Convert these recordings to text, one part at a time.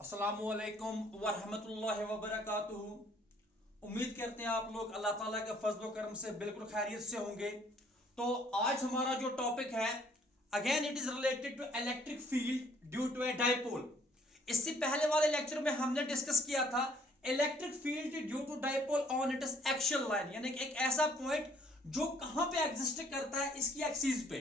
अस्सलामुअलैकुम वरहमतुल्लाहि वबरकातुहू। उम्मीद करते हैं आप लोग अल्लाह ताला के फजल करम से बिल्कुल खैरियत से होंगे। तो आज हमारा जो टॉपिक है, again it is related to electric field due to a dipole. इससे पहले वाले लेक्चर में हमने डिस्कस किया था electric field due to dipole on it is axial line, यानी कि एक ऐसा पॉइंट जो कहां पे एग्जिस्ट करता है इसकी एक्सिस पे।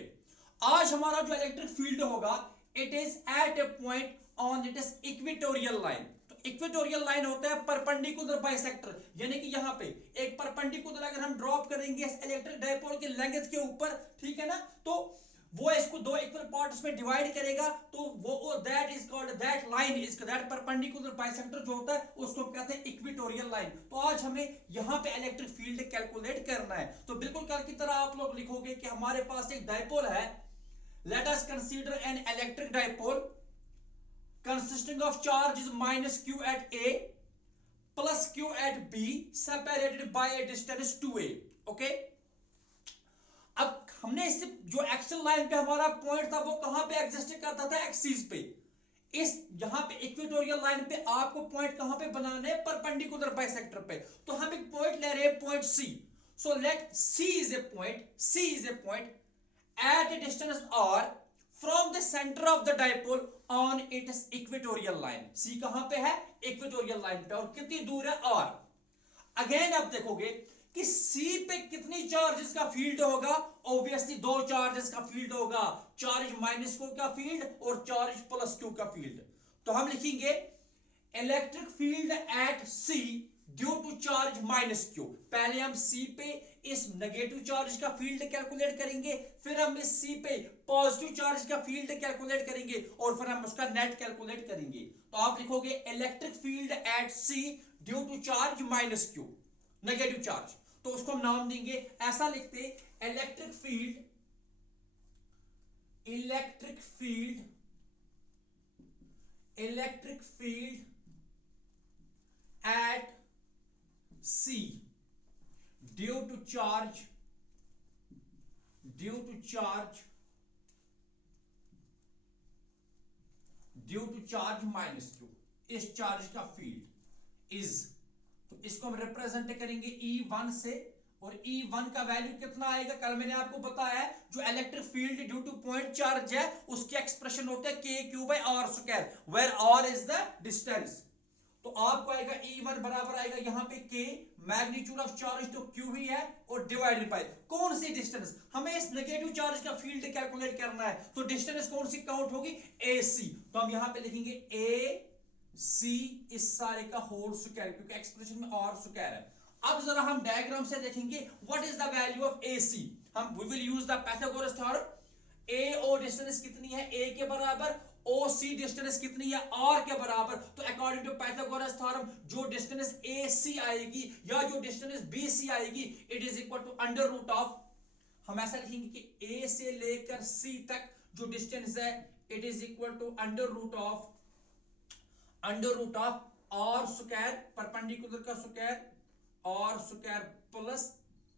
आज हमारा जो इलेक्ट्रिक फील्ड होगा it is at a point on it is equatorial line. तो इक्वेटोरियल लाइन होता है परपेंडिकुलर बाइसेक्टर, यानी कि यहां पे एक परपेंडिकुलर अगर हम ड्रॉप करेंगे इस इलेक्ट्रिक डाइपोल के लेंथ के ऊपर, ठीक है ना, तो वो इसको दो इक्वल पार्ट्स में डिवाइड करेगा, तो वो that is called that line is that perpendicular bisector जो होता है उसको कहते हैं इक्वेटोरियल लाइन। तो आज हमें यहां पे इलेक्ट्रिक फील्ड कैलकुलेट करना है। तो बिल्कुल कल की तरह आप लोग लिखोगे कि हमारे पास एक डाइपोल है, let us consider an electric dipole consisting of charges minus q at A plus q at B separated by a distance 2a। okay? अब हमने इससे जो एक्शन लाइन पे हमारा पॉइंट था वो कहां पे एग्जिस्ट करता था, एक्सिस पे। इस यहां पे इक्वेटोरियल लाइन पे आपको पॉइंट कहां पे बनाना है, परपेंडिकुलर बाइसेक्टर पे। तो हम एक पॉइंट ले रहे हैं, point C. So let C is a point at a distance r from the center of the dipole on its equatorial line। c कहां पे है, इक्वेटोरियल लाइन पे, और कितनी दूर है, r। अगेन आप देखोगे कि c पे कितनी चार्जेस का फील्ड होगा, ऑब्वियसली दो चार्जेस का फील्ड होगा, चार्ज माइनस क्यू का फील्ड और चार्ज प्लस क्यू का फील्ड। तो हम लिखेंगे electric field at C due to charge minus q. पहले हम सी पे इस नेगेटिव चार्ज का फील्ड कैलकुलेट करेंगे, फिर हम इस सी पे पॉजिटिव चार्ज का फील्ड कैलकुलेट करेंगे, और फिर हम उसका नेट कैलकुलेट करेंगे। तो आप लिखोगे electric field at C due to charge minus q, negative charge. तो उसको हम नाम देंगे, ऐसा लिखते electric field at C due to charge minus q, इस चार्ज का फील्ड इज, तो इसको हम रिप्रेजेंट करेंगे E1 से। और E1 का वैल्यू कितना आएगा, कल मैंने आपको बताया है जो electric field due to point charge है उसकी एक्सप्रेशन होता है KQ/r², where r is the distance. तो आपको आएगा E1 बराबर आएगा यहां पे K, मैग्नीट्यूड ऑफ चार्ज तो Q ही है, और डिवाइडेड बाय कौन सी डिस्टेंस, हमें इस नेगेटिव चार्ज का फील्ड कैलकुलेट करना है। तो डिस्टेंस कौन सी काउंट होगी, AC। तो हम यहां पे लिखेंगे AC इस सारे का होल स्क्वायर, क्योंकि एक्सप्रेशन में r स्क्वायर है। अब जरा हम डायग्राम से देखेंगे what is the value of AC। हम we will use the Pythagoras theorem. AO distance कितनी है, A के बराबर, OC डिस्टेंस कितनी है, R के बराबर। तो अकॉर्डिंग टू पाइथागोरस थ्योरम जो डिस्टेंस AC आएगी या जो डिस्टेंस BC आएगी it is equal to under root of, हम ऐसा लिखेंगे कि A से लेकर C तक जो डिस्टेंस है it is equal to under root of R square, perpendicular का square, R square plus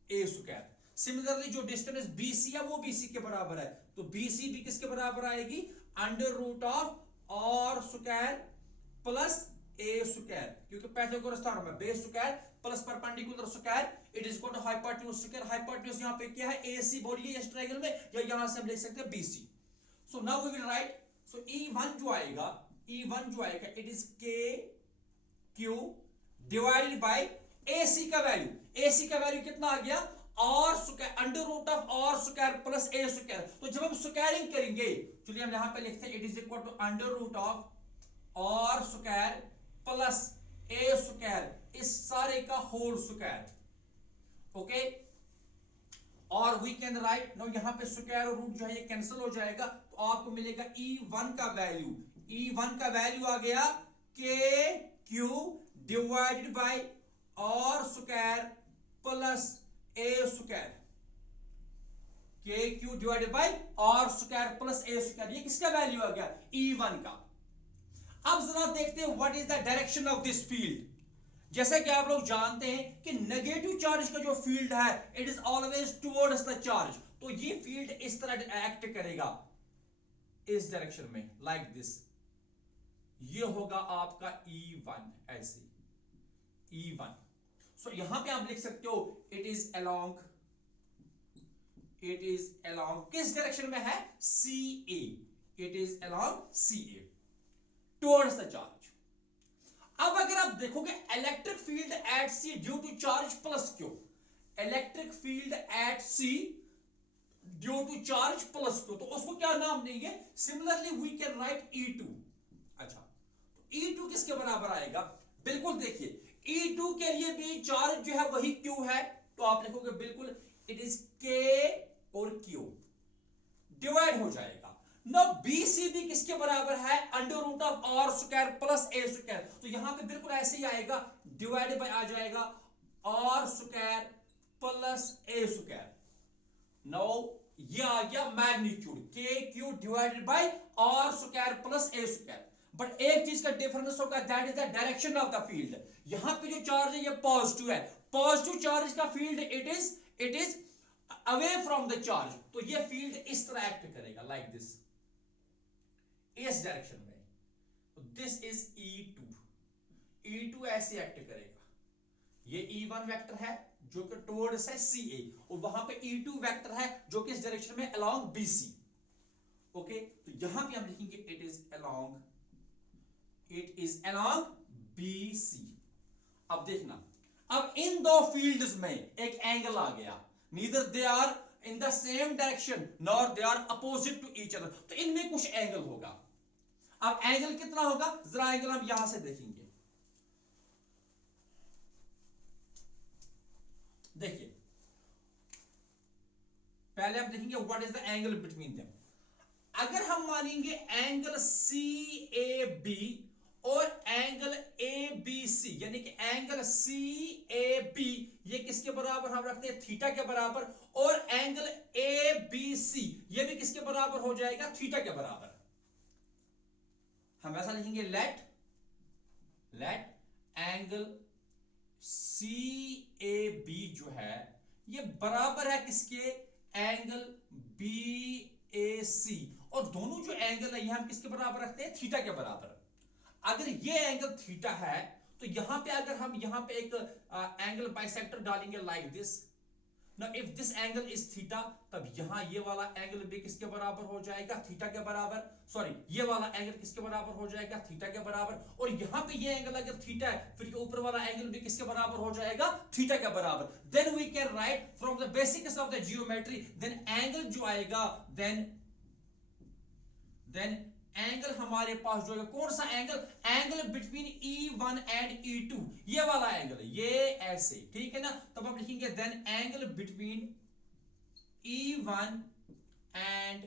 A square. Similarly जो डिस्टेंस BC है वो BC के बराबर है, तो BC भी किसके बराबर आएगी, under root of R square plus A square, क्योंकि पाइथागोरस थ्योरम है base square plus perpendicular square it is equal to hypotenuse square. Hypotenuse यहां पे क्या है, AC बोलिए इस ट्रायंगल में, या यहां से हम लिख सकते हैं BC। So now we will write, so E1 जो आएगा it is KQ divided by AC का वैल्यू कितना आ गया, R square under root of R square plus A square. तो जब हम स्क्वायरिंग करेंगे, चलिए हम यहां पे लिखते हैं it is equal to under root of R square plus A square, इस सारे का होल स्क्वायर। ओके, और वी कैन राइट नाउ, यहां पे स्क्वायर और रूट जो है ये कैंसिल हो जाएगा, तो आपको मिलेगा E1 का वैल्यू आ गया KQ divided by R square plus A square, KQ divided by R square plus A square. ये किसका वैल्यू आ गया, E1 का। अब जरा देखते हैं what is the direction of this field. जैसे कि आप लोग जानते हैं कि नेगेटिव चार्ज का जो फील्ड है it is always towards the charge, तो ये फील्ड इस तरह एक्ट करेगा, इस डायरेक्शन में, लाइक दिस। ये होगा आपका E1 ऐसे E1। सो यहां पे आप लिख सकते हो इट इज अलोंग किस डायरेक्शन में है CA, it is along CA towards the charge. अब अगर आप देखोगे electric field at C due to charge plus Q, electric field at C due to charge plus Q, तो उसको क्या नाम देंगे, similarly we can right E2। अच्छा, तो E2 किसके बराबर आएगा, बिल्कुल देखिए E2 के लिए भी चार्ज जो है वही Q है, तो आप लिखोगे बिल्कुल इट इज K और Q डिवाइड हो जाएगा ना। BC भी किसके बराबर है, under root of R square plus A square, तो यहां पे बिल्कुल ऐसे ही आएगा, डिवाइडेड बाय आ जाएगा R square plus A square. No ये आ गया magnitude KQ divided by R square plus A square. But एक चीज का डिफरेंस होगा, that is the direction of the field. यहां पे जो चार्ज है ये पॉजिटिव है, पॉजिटिव चार्ज का field it is away from the charge, तो ये फील्ड इस तरह एक्ट करेगा लाइक दिस, इस डायरेक्शन में। दिस इज E2 ऐसे एक्ट करेगा। ये E1 वेक्टर है जो कि टुवर्ड्स है CA, और वहां पे E2 वेक्टर है जो कि इस डायरेक्शन में अलोंग BC। ओके, तो यहां पे हम लिखेंगे इट इज अलोंग BC। अब देखना, अब इन दो फील्ड्स में एक एंगल आ गया, neither they are in the same direction nor they are opposite to each other, तो इनमें कुछ एंगल होगा। अब एंगल कितना होगा, जरा एंगल हम यहां से देखेंगे। देखिए पहले हम देखेंगे what is the angle between them. अगर हम मानेंगे एंगल CAB और एंगल ABC, यानी कि एंगल CAB ये किसके बराबर हम रखते हैं, थीटा के बराबर, और एंगल ABC ये भी किसके बराबर हो जाएगा, थीटा के बराबर। हम ऐसा लिखेंगे लेट एंगल CAB जो है ये बराबर है किसके, एंगल BAC, और दोनों जो एंगल है ये हम किसके बराबर रखते हैं, थीटा के बराबर। अगर ये एंगल थीटा है तो यहां पे अगर हम यहां पे एक एंगल बाइसेक्टर डालेंगे like this, Now if this angle is theta, तब यहाँ ये वाला एंगल भी किसके बराबर हो जाएगा, थीटा के बराबर। सॉरी, ये वाला एंगल किसके बराबर हो जाएगा, थीटा के बराबर। और यहाँ पे ये एंगल अगर थीटा है, फिर ये ऊपर वाला एंगल भी किसके बराबर हो जाएगा, थीटा के बराबर। Then we can write from the basics of the geometry, then angle जो आएगा, then एंगल हमारे पास जो है कौन सा angle, angle between E1 and E2, ये वाला एंगल, ये ऐसे, ठीक है ना। तब हम लिखेंगे then angle between E1 and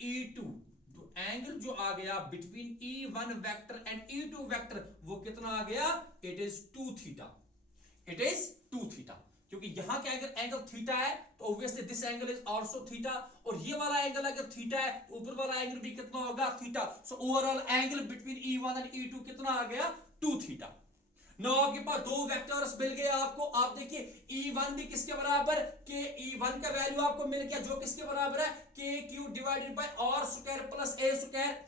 E2, तो एंगल जो आ गया between E1 vector and E2 vector वो कितना आ गया, it is 2 theta, it is 2 theta. क्योंकि यहां का एंगल थीटा है तो obviously this angle is also theta, और ये वाला एंगल अगर थीटा है तो ऊपर वाला एंगल भी कितना होगा, theta. So overall angle between E1 and E2 कितना आ गया, 2 थीटा। नो आपके पास दो वेक्टर्स मिल गए आपको। आप देखिए E1 भी किसके बराबर, के E1 का वैल्यू आपको मिल गया जो किसके बराबर है, KQ divided by R square plus A square.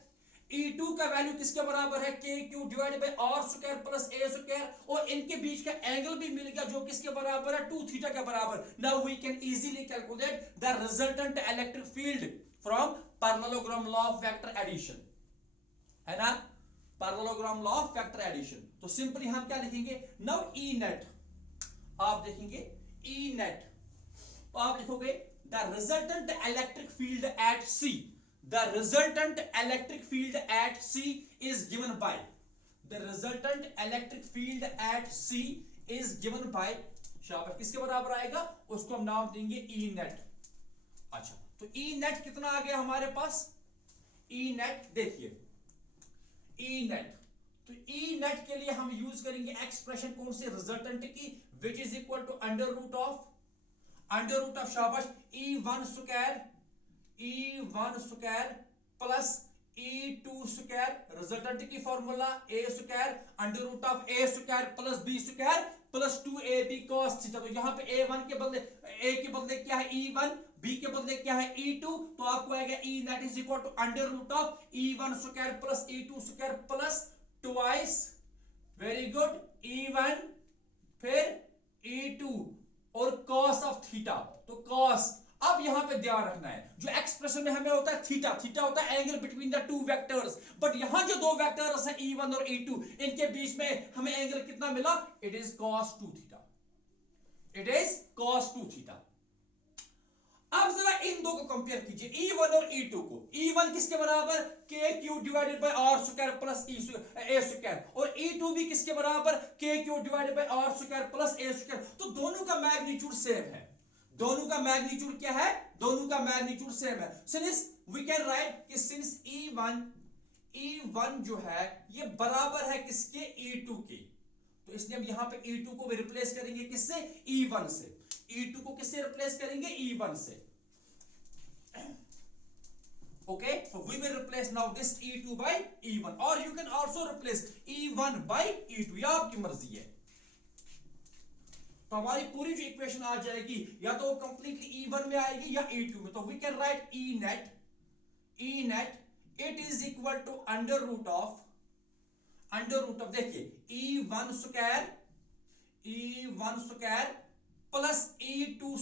E2 का वैल्यू किसके बराबर है, KQ divided by R square plus A square, और इनके बीच का एंगल भी मिल गया जो किसके बराबर है, 2 थीटा के बराबर। Now we can easily calculate the resultant electric field from parallelogram law of vector addition, है ना, parallelogram law of vector addition. तो सिंपली हम क्या लिखेंगे, नाउ E नेट, आप देखेंगे E नेट, तो आप लिखोगे the resultant electric field at C, the resultant electric field at C is given by, the resultant electric field at C is given by, शाबाश, किसके बराबर आएगा, उसको हम नाम देंगे E net। अच्छा, तो E net कितना आ गया हमारे पास, E net देखिए E net, तो E net के लिए हम यूज करेंगे एक्सप्रेशन कौन सी, रिजल्टेंट की, which is equal to under root of शाबाश E1 square plus E2 square, resultant की formula A square under root of A square plus B square plus 2AB cos theta. तो यहाँ पे A1 के बदले A के बदले क्या है E1, बी के बदले क्या है E2, तो आपको आएगा E net is equal to under root of E1 square plus E2 square plus twice, very good, E1 फिर E2 और cos ऑफ थीटा, तो cos। अब यहां पे ध्यान रखना है, जो एक्सप्रेशन में हमें होता है थीटा, थीटा होता है angle between the two vectors, but यहां जो दो वेक्टर्स है E1 और E2, इनके बीच में हमें एंगल कितना मिला, it is cos 2 theta, it is cos 2 theta. अब जरा इन दो को कंपेयर कीजिए, E1 और E2 को। E1 किसके बराबर, KQ divided by R square plus A square, और E2 भी किसके बराबर, KQ divided by R square plus A square. तो दोनों का मैग्नीट्यूड सेम है, दोनों का मैग्नीट्यूड क्या है, दोनों का मैग्नीट्यूड सेम है। सिंस वी कैन राइट कि सिंस E1 जो है ये बराबर है किसके, E2 के, तो इसलिए हम यहां पे E2 को भी रिप्लेस करेंगे किससे, E1 से। E2 को किससे रिप्लेस करेंगे, E1 से। Okay, so we will replace now this E2 by E1, or you can also replace E1 by E2, ये आपकी मर्जी है। तो हमारी पूरी जो इक्वेशन आ जाएगी या तो वो कंप्लीटली E1 में आएगी या E2 में, तो we can write E net it is equal to under root of देखिए E1 square plus E2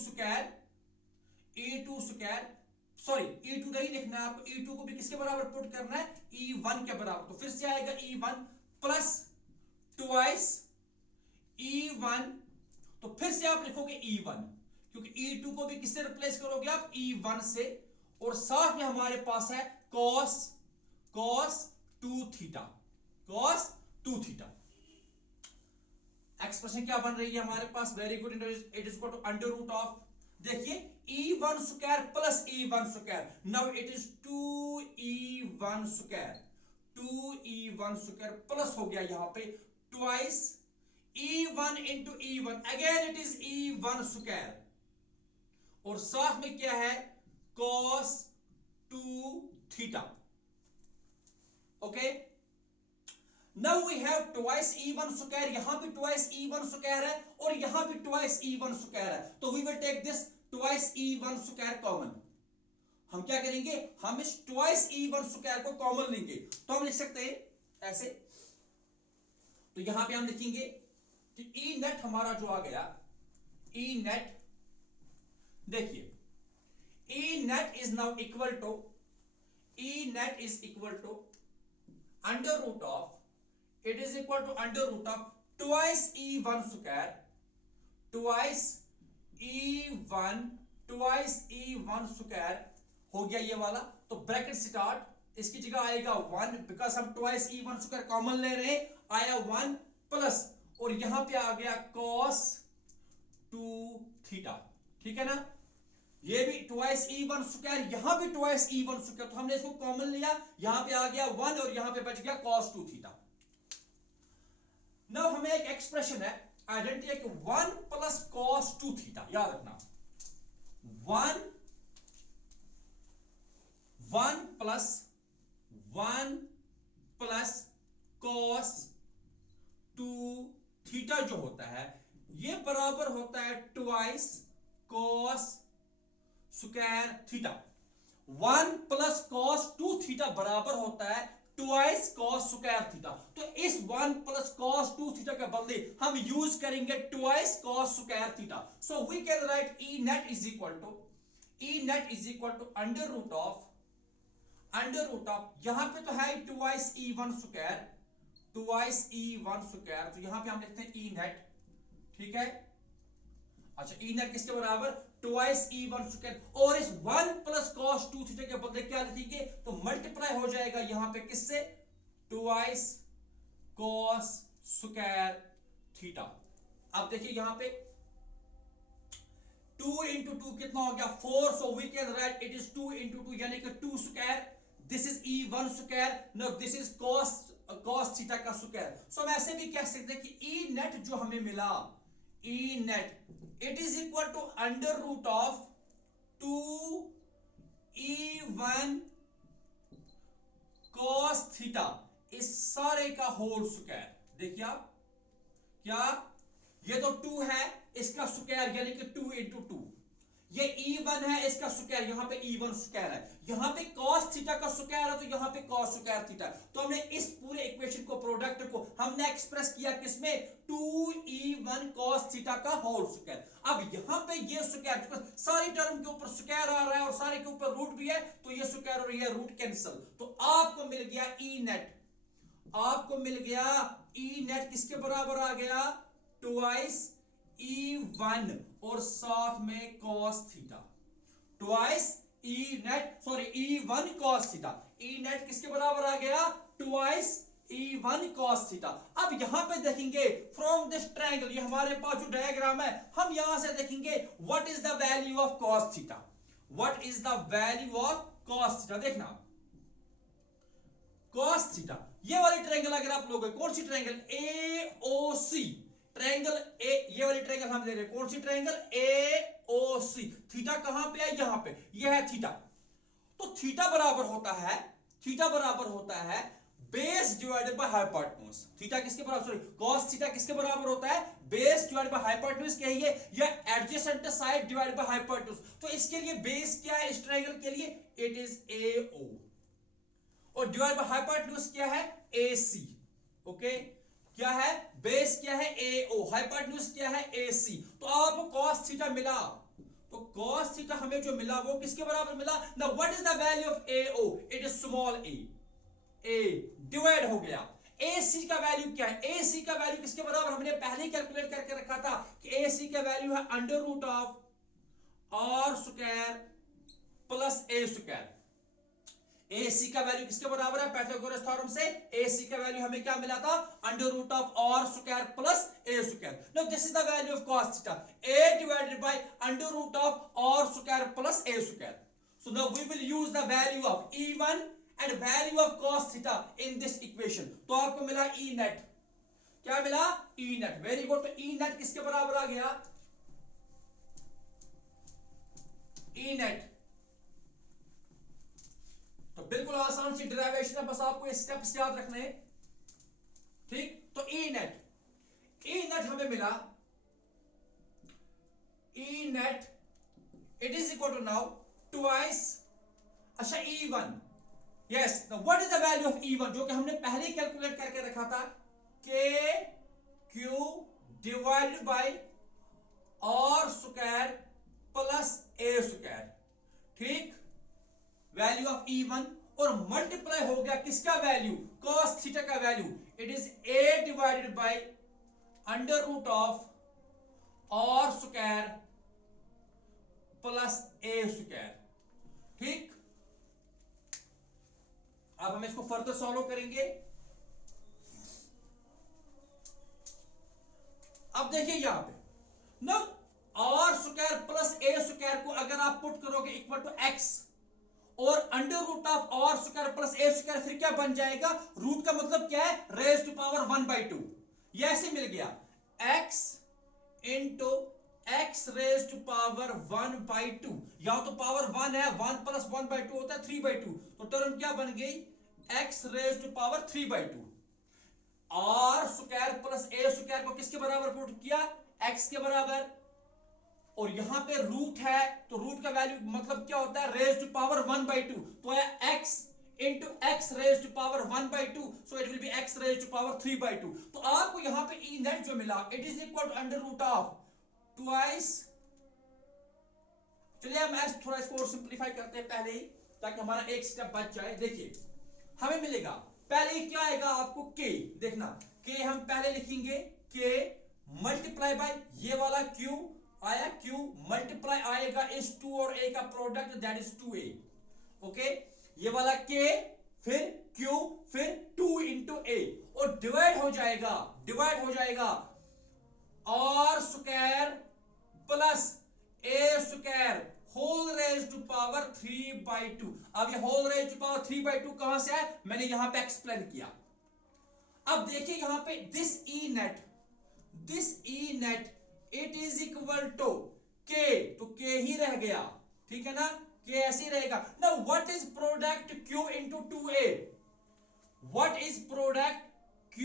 square, sorry E2 नहीं लिखना है आपको, E2 को भी किसके बराबर पुट करना है, E1 के बराबर, तो फिर से आएगा E1 प्लस ट्वाइस E1, तो फिर से आप लिखोगे E1, क्योंकि E2 को भी किससे रिप्लेस करोगे आप, E1 से, और साथ में हमारे पास है cos 2 थीटा, एक्सप्रेशन क्या बन रही है हमारे पास, very good, it is equal to under root of, देखिए E1 square plus E1 square, now it is 2E1 square plus हो गया यहां पे twice E1 into E1, again it is E1 square, और साथ में क्या है cos 2 theta. Okay, now we have twice E1 square, यहां भी ट्वाइस E1 स्क्वायर है और यहां भी ट्वाइस E1 स्क्वायर है, तो we will take this twice E1 square common. हम क्या करेंगे, हम इस ट्वाइस E1 स्क्वायर को कॉमन लेंगे, तो हम लिख सकते हैं ऐसे, तो यहां पे हम लिखेंगे कि E नेट हमारा जो आ गया, E नेट, देखिए E net is now equal to, under root of, it is equal to under root of twice E1 square, twice E1 square हो गया ये वाला, तो ब्रैकेट स्टार्ट, इसकी जगह आएगा 1, बिकॉज हम twice E1 स्क्वायर कॉमन ले रहे हैं, आया 1 प्लस, और यहां पे आ गया cos 2 थीटा, ठीक है ना, ये भी ट्वाइस E1 स्क्वायर, यहां भी ट्वाइस E1 स्क्वायर, तो हमने इसको कॉमन लिया, यहां पे आ गया 1 और यहां पे बच गया cos 2 थीटा। नाउ हमें एक एक्सप्रेशन है, आइडेंटिटी है कि 1 प्लस cos 2 थीटा, याद रखना 1 प्लस cos 2 थीटा जो होता है ये बराबर होता है twice cos square theta. 1 plus cos 2 theta बराबर होता है ट्वाइस cos स्क्वायर थीटा, तो इस 1 प्लस cos 2 थीटा के बदले हम यूज करेंगे twice cos square theta. So we can write E net is equal to under root of, यहां पे तो है ट्वाइस E1 स्क्वायर, तो यहां पे हम लिखते हैं E नेट, ठीक है, अच्छा E नेट किसके बराबर, ट्वाइस E1 स्क्वायर, और इस 1 प्लस cos 2 थीटा के बदले क्या लिखेंगे, तो मल्टीप्लाई हो जाएगा यहां पे किससे, ट्वाइस cos स्क्वायर थीटा। अब देखिए यहां पे 2 इंटू 2 कितना हो गया 4, so we can write it is 2 into 2 यानी कि 2 square, this is E1 square, no this is cos theta का स्क्वायर। सो हम ऐसे भी कह सकते हैं कि E नेट जो हमें मिला, E net it is equal to under root of 2E1 cos theta, इस सारे का होल स्क्वायर। देखिए आप क्या, ये तो 2 है, इसका स्क्वायर यानी कि 2 इंटू 2, ये E1 है, इसका स्क्वायर यहाँ पे E1 स्क्वायर है, यहाँ पे cos थीटा का स्क्वायर है तो यहाँ पे cos स्क्वायर थीटा। तो हमने इस पूरे इक्वेशन को, प्रोडक्ट को हमने एक्सप्रेस किया किसमें, 2E1 cos थीटा का होल स्क्वायर। अब यहाँ पे ये स्क्वायर, सारी टर्म के ऊपर स्क्वायर आ रहा है और सारे के ऊपर रूट भी है, तो ये स्क्वायर और ये रूट कैंसिल, तो आपको मिल गया E नेट, आपको मिल गया E नेट किसके बराबर आ गया, ट्वाइस E1 और साथ में cos theta, twice E net, sorry E1 cos theta, E net किसके बराबर आ गया, ट्वाइस E1 cos थीटा। अब यहां पे देखेंगे फ्रॉम दिस ट्रायंगल, ये हमारे पास जो डायग्राम है, हम यहां से देखेंगे what is the value of cos theta, what is the value of cos theta. देखना cos थीटा, ये वाली ट्रायंगल अगर आप लोग, कौन सी ट्रायंगल, AOC ट्रायंगल, ए ये वाली ट्रायंगल हम ले रहे हैं, कौन सी ट्रायंगल, AOC, थीटा कहां पे है, यहां पे, ये है थीटा। तो थीटा बराबर होता है, थीटा बराबर होता है base divided by hypotenuse. Theta किसके बराबर, सॉरी cos थीटा किसके बराबर होता है, बेस डिवाइडेड बाय हाइपोटेन्यूज कहिए या adjacent side divided by hypotenuse. तो इसके लिए बेस क्या है इस ट्रायंगल के लिए, इट इज AO, और डिवाइड बाय हाइपोटेन्यूज क्या है, AC। ओके, क्या है, बेस क्या है AO, हाइपोटेन्यूज क्या है AC। तो आपको cos थीटा मिला, तो cos थीटा हमें जो मिला वो किसके बराबर मिला, now what is the value of AO, it is small a divide हो गया। AC का वैल्यू क्या है, AC का वैल्यू किसके बराबर, हमने पहले ही कैलकुलेट करके रखा था कि AC का वैल्यू है under root of R square plus A square. AC का वैल्यू किसके बराबर है, पाइथागोरस थ्योरम से AC का वैल्यू हमें क्या मिला था, under root of R square plus A square. Now this is the value of cos theta, A divided by under root of R square plus A square. So now we will use the value of E1 and value of cos theta in this equation. तो आपको मिला E net, क्या मिला, E net, very good. तो E net किसके बराबर आ गया, E net, तो बिल्कुल आसान सी डेरिवेशन है, बस आपको ये स्टेप्स याद रखने हैं, ठीक। तो E नेट, E नेट हमें मिला, E net it is equal to now twice, अच्छा E1, yes, now what is the value of E1, जो कि हमने पहले ही कैलकुलेट करके रखा था, KQ divided by R square plus A square, ठीक, वैल्यू ऑफ E1, और मल्टीप्लाई हो गया किसका वैल्यू, cos थीटा का value, it is A divided by under root of R square plus A square, ठीक। अब हम इसको फर्दर सॉल्व करेंगे। अब देखिए यहां पे ना, R square plus A square को अगर आप पुट करोगे इक्वल टू x और under root of R square plus A square, फिर क्या बन जाएगा, रूट का मतलब क्या है, रेज टू पावर 1/2, ये ऐसे मिल गया, x into x raise to power 1/2, या तो पावर 1 है, 1 प्लस 1/2 होता है 3/2, तो टर्म क्या बन गई, x raise to power 3/2। R square plus A square को किसके बराबर पुट किया, x के बराबर, और यहां पे रूट है तो रूट का वैल्यू मतलब क्या होता है, रेज टू पावर 1/2, तो है x into x raise to power 1/2, so it will be x raise to power 3/2। तो आपको यहां पे E नेट जो मिला, it is equal to under root of twice, चलिए हम ऐसे थोड़ा इसको और सिंपलीफाई करते हैं पहले ही, ताकि हमारा एक स्टेप बच जाए। देखिए हमें मिलेगा, पहले क्या आएगा आपको, k, देखना k हम पहले लिखेंगे, k मल्टीप्लाई बाय ये वाला q आया, q मल्टीप्लाई आएगा इस 2 और a का product, that is 2a, okay, ये वाला k फिर q फिर 2 इंटू a, और डिवाइड हो जाएगा r square plus a square whole raise to power 3/2। अब ये होल रेज टू पावर 3/2 कहां से आया, मैंने यहां पे एक्सप्लेन किया। अब देखिए यहां पे this E net it is equal to k, तो k ही रह गया, ठीक है ना, k ऐसे ही रहेगा। Now what is product q into 2a, what is product q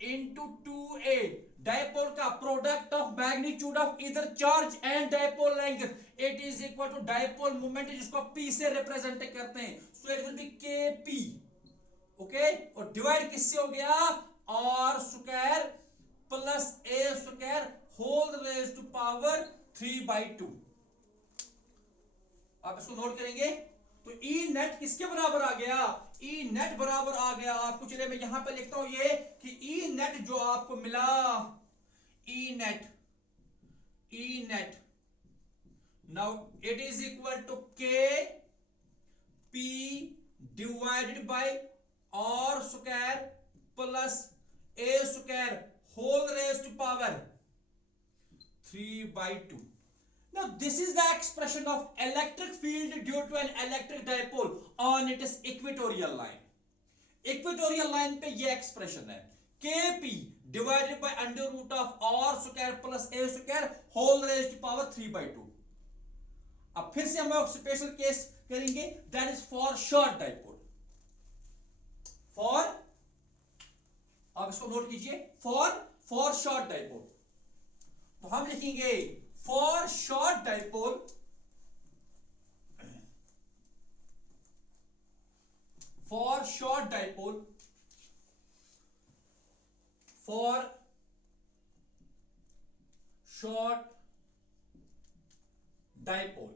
into 2a, dipole का प्रोडक्ट ऑफ मैग्नीट्यूड ऑफ इधर charge and dipole length, it is equal to dipole moment जिसको p से रिप्रेजेंट करते हैं, so it will be kp, okay, और divide किससे हो गया, r square plus a square whole raise to power 3/2। आप इसको नोट करेंगे तो ई नेट किसके बराबर आ गया, ई नेट बराबर आ गया आपको, चलिए मैं यहां पे लिखता हूं ये कि ई नेट जो आपको मिला, E net now it is equal to K P divided by R square plus A square whole raise to power 3/2। Now this is the expression of electric field due to an electric dipole on its equatorial line. Equatorial line पे ये expression है Kp divided by under root of r square plus a square whole raised to power 3/2। अब फिर से हम लोग special case करेंगे, that is for short dipole। for, आप इसको नोट कीजिए, for short dipole, तो हम लिखेंगे for short dipole, for short dipole, for short dipole,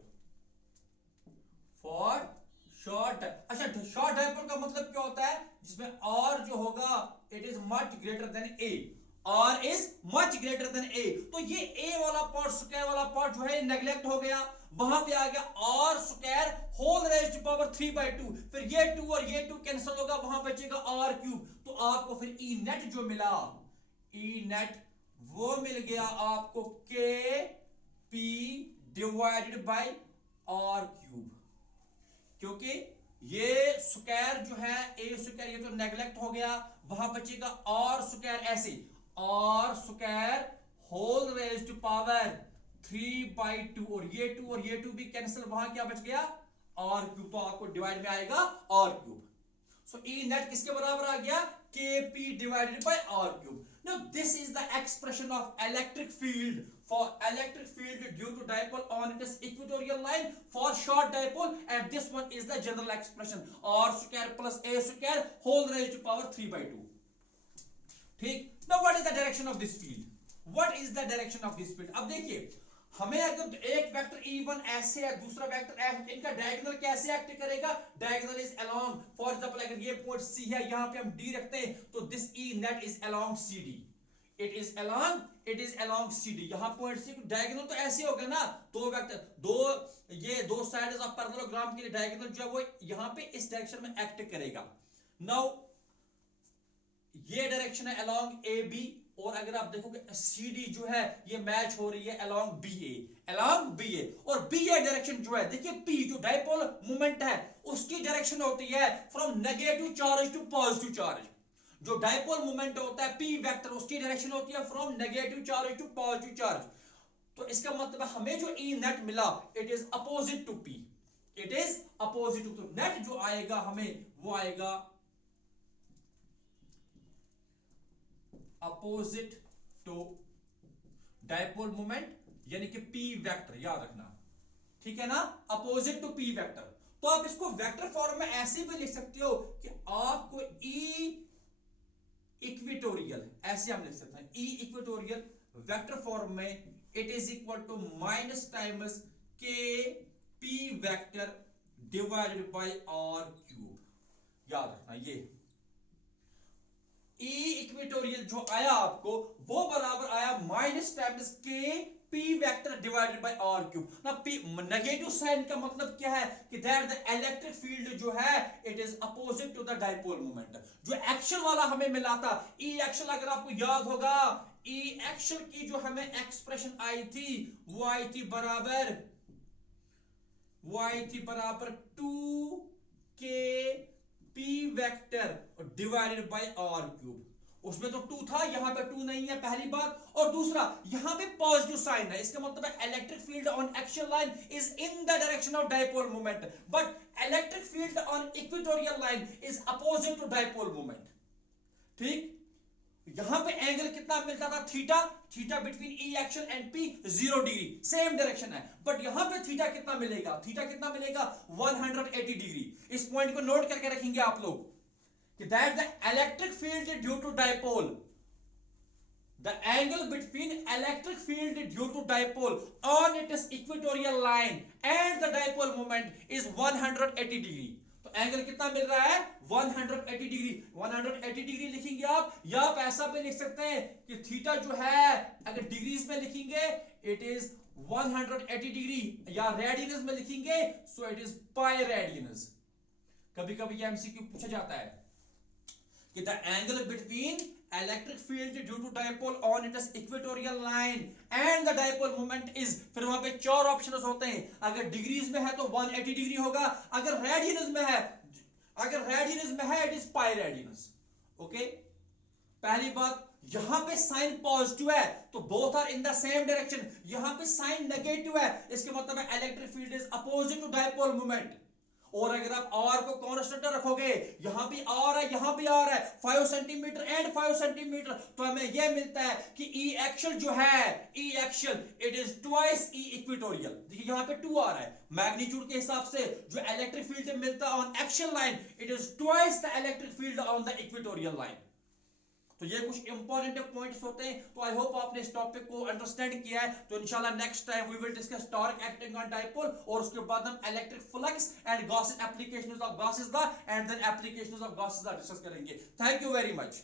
for short, अच्छा short dipole का मतलब क्या होता है, जिसमें r जो होगा it is much greater than a, R is much greater than A, तो ये A वाला पार्ट स्क्वायर वाला पार्ट जो है नेग्लेक्ट हो गया, वहां पे आ गया R square whole raised to power 3/2, फिर ये 2 और ये 2 कैंसिल होगा, वहां बचेगा R क्यूब, तो आपको फिर E नेट जो मिला, E नेट वो मिल गया आपको K P divided by R cube, क्योंकि ये स्क्वायर जो है A स्क्वायर ये तो नेग्लेक्ट हो गया, वहां बचेगा R स्क्वायर ऐसे r square whole raise to power 3/2, और ये 2 और ये 2 भी कैंसिल, वहां क्या बच गया r क्यूब, तो आपको डिवाइड में आएगा r क्यूब, सो ई नेट किसके बराबर आ गया, kp divided by r cube. Now this is the expression of electric field due to dipole on its equatorial line for short dipole, and this one is the general expression r square plus a square whole raised to power 3/2। ठीक, now what is the direction of this field, what is the direction of this field। अब देखिए हमें अगर एक vector E1 ऐसे है, दूसरा vector ऐसे, इनका डायगोनल कैसे एक्ट करेगा, diagonal is along, for example अगर ये पॉइंट C है, यहां पे हम D रखते हैं, तो this E net is along CD, it is along CD, यहां पॉइंट C डायगोनल तो ऐसे होगा ना, दो वेक्टर, दो साइड्स ऑफ पैरेललोग्राम के लिए डायगोनल जो है वो यहां पे इस डायरेक्शन में एक्ट करेगा। नाउ ये डायरेक्शन है अलोंग ए बी, और अगर आप देखोगे सी डी जो है ये मैच हो रही है अलोंग बी ए, और बी ए डायरेक्शन जो है, देखिए पी जो डायपोल मोमेंट है उसकी डायरेक्शन होती है from negative charge to positive charge, जो डायपोल मोमेंट होता है पी वेक्टर उसकी डायरेक्शन होती है from negative charge to positive charge, तो इसका मतलब हमें जो ई नेट मिला it is opposite to p, it is opposite to, तो नेट जो आएगा हमें वो आएगा अपोजिट टू डायपोल मोमेंट, यानी कि पी वेक्टर, याद रखना, ठीक है ना, अपोजिट टू पी वेक्टर। तो आप इसको वेक्टर फॉर्म में ऐसे भी लिख सकते हो कि आपको ई इक्वेटोरियल, ऐसे हम लिख सकते हैं ई इक्वेटोरियल वेक्टर फॉर्म में it is equal to minus times के P vector divided by are cube, याद रखना ये ई इक्वेटोरियल जो आया आपको वो बराबर आया माइनस टाइम्स के P vector divided by are cube. ना पी नेगेटिव साइन का मतलब क्या है कि दैट द इलेक्ट्रिक फील्ड जो है it is opposite to the dipole moment. जो एक्शन वाला हमें मिला था ई एक्शन, अगर आपको याद होगा ई एक्शन की जो हमें एक्सप्रेशन आई थी वो आई थी बराबर 2k p vector divided by r cube. उसमें तो 2 था, यहां पे 2 नहीं है, पहली बात, और दूसरा यहां पे पॉजिटिव साइन है, इसका मतलब है electric field on action line is in the direction of dipole moment, but electric field on equatorial line is opposite to dipole moment. ठीक, यहां पे एंगल कितना मिलता था theta, theta between E action and p 0 degree, same direction है, but यहां पे theta कितना मिलेगा, थीटा कितना मिलेगा 180 डिग्री। इस पॉइंट को नोट करके रखेंगे आप लोग कि that the electric field due to dipole, the angle between electric field due to dipole on its equatorial line and the dipole moment is 180 degree। तो एंगल कितना मिल रहा है 180 डिग्री। 180 डिग्री लिखेंगे आप, या आप ऐसा भी लिख सकते हैं कि थीटा जो है अगर डिग्रीज में लिखेंगे इट इज 180 डिग्री, या रेडियंस में लिखेंगे so it is pi radians. कभी कभी ये एमसीक्यू पूछा जाता है कि the angle between electric field due to dipole on its equatorial line and the dipole moment is, फिर वहां पे चार ऑप्शंस होते हैं, अगर डिग्रीज में है तो 180 डिग्री होगा, अगर रेडियंस में है, अगर रेडियंस में है it is pi radians. Okay, पहली बात यहां पे साइन पॉजिटिव है तो both are in the same direction, यहां पे साइन नेगेटिव है इसके मतलब है electric field is opposite to dipole moment. और अगर आप आर को कांस्टेंट रखोगे, यहां भी आर है यहां भी आर है, 5 सेंटीमीटर एंड 5 सेंटीमीटर, तो हमें यह मिलता है कि ई एक्शन जो है, E axial it is twice E equatorial. देखिए यहां पे 2 आ रहा है, मैग्नीट्यूड के हिसाब से जो इलेक्ट्रिक फील्ड मिलता है on action line it is twice the electric field on the equatorial line. तो ये कुछ इंपॉर्टेंट पॉइंट्स होते हैं। तो आई होप आपने इस टॉपिक को अंडरस्टैंड किया है। तो इंशाल्लाह next time we will discuss torque acting on dipole, और उसके बाद हम electric flux and Gaussian applications of Gauss law and then applications of Gauss law discuss करेंगे। Thank you very much.